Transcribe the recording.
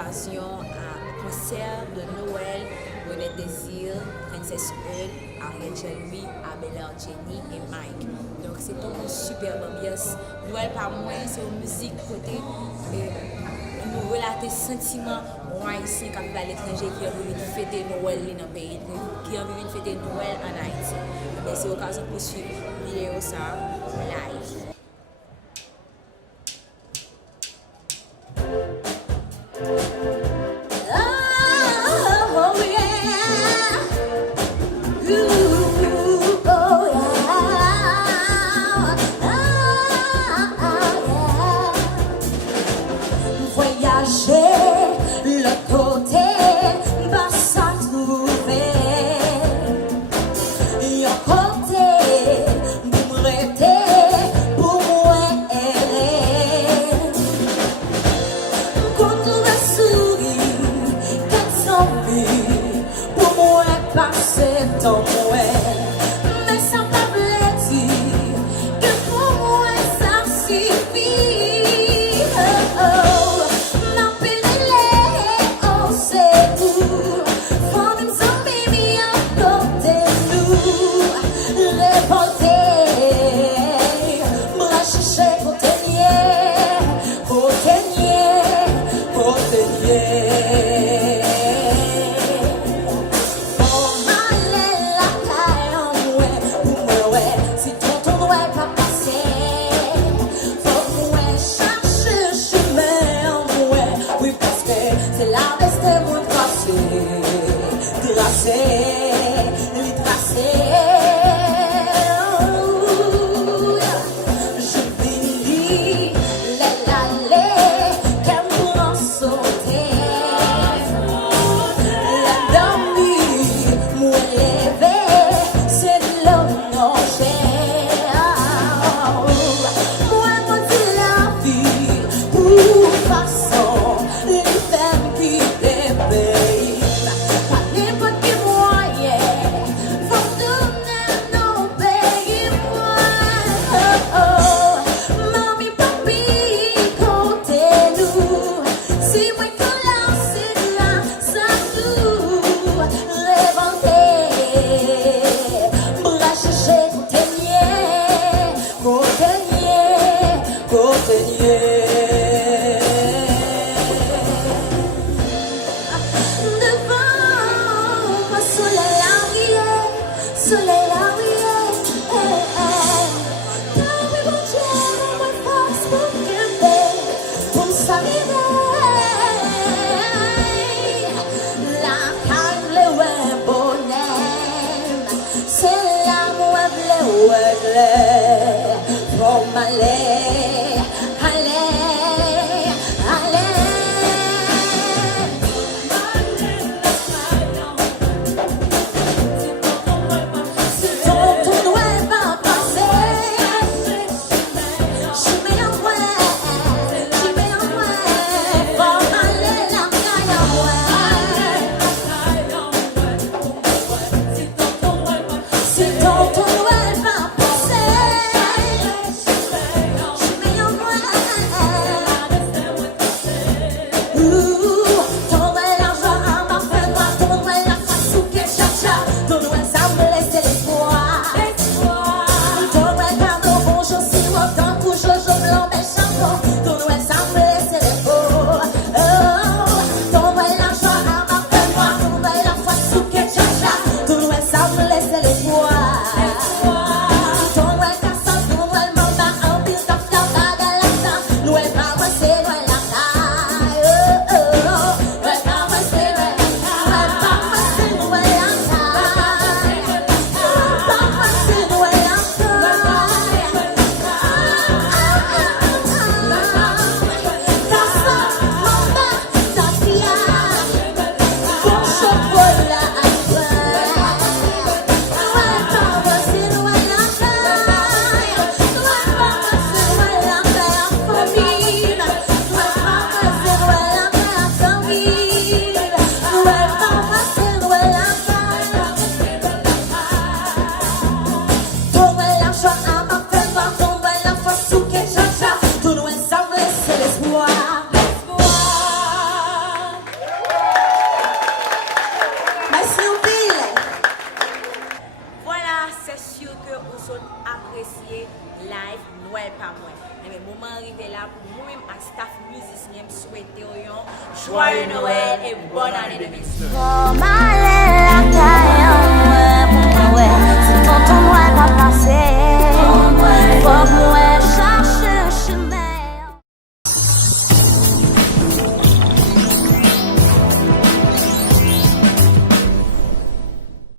l'occasion à un concert de Noël, Honnête Désir, Princesse Hôtel, Ariette Jean Louis, Abella Jenny et Mike. Donc c'est une superbe ambiance. Noël par moi, c'est une musique côté nous relater sentiments haïtiens qui vivent à l'étranger qui ont envie de fêter Noël dans le pays, qui ont envie de fêter Noël en Haïti. C'est l'occasion pour suivre la vidéo ça live. live, Noël par mwen. Mais moment arrivé là pour moi-même à staff musicien souhaiter un joyeux Noël et bonne année 2019.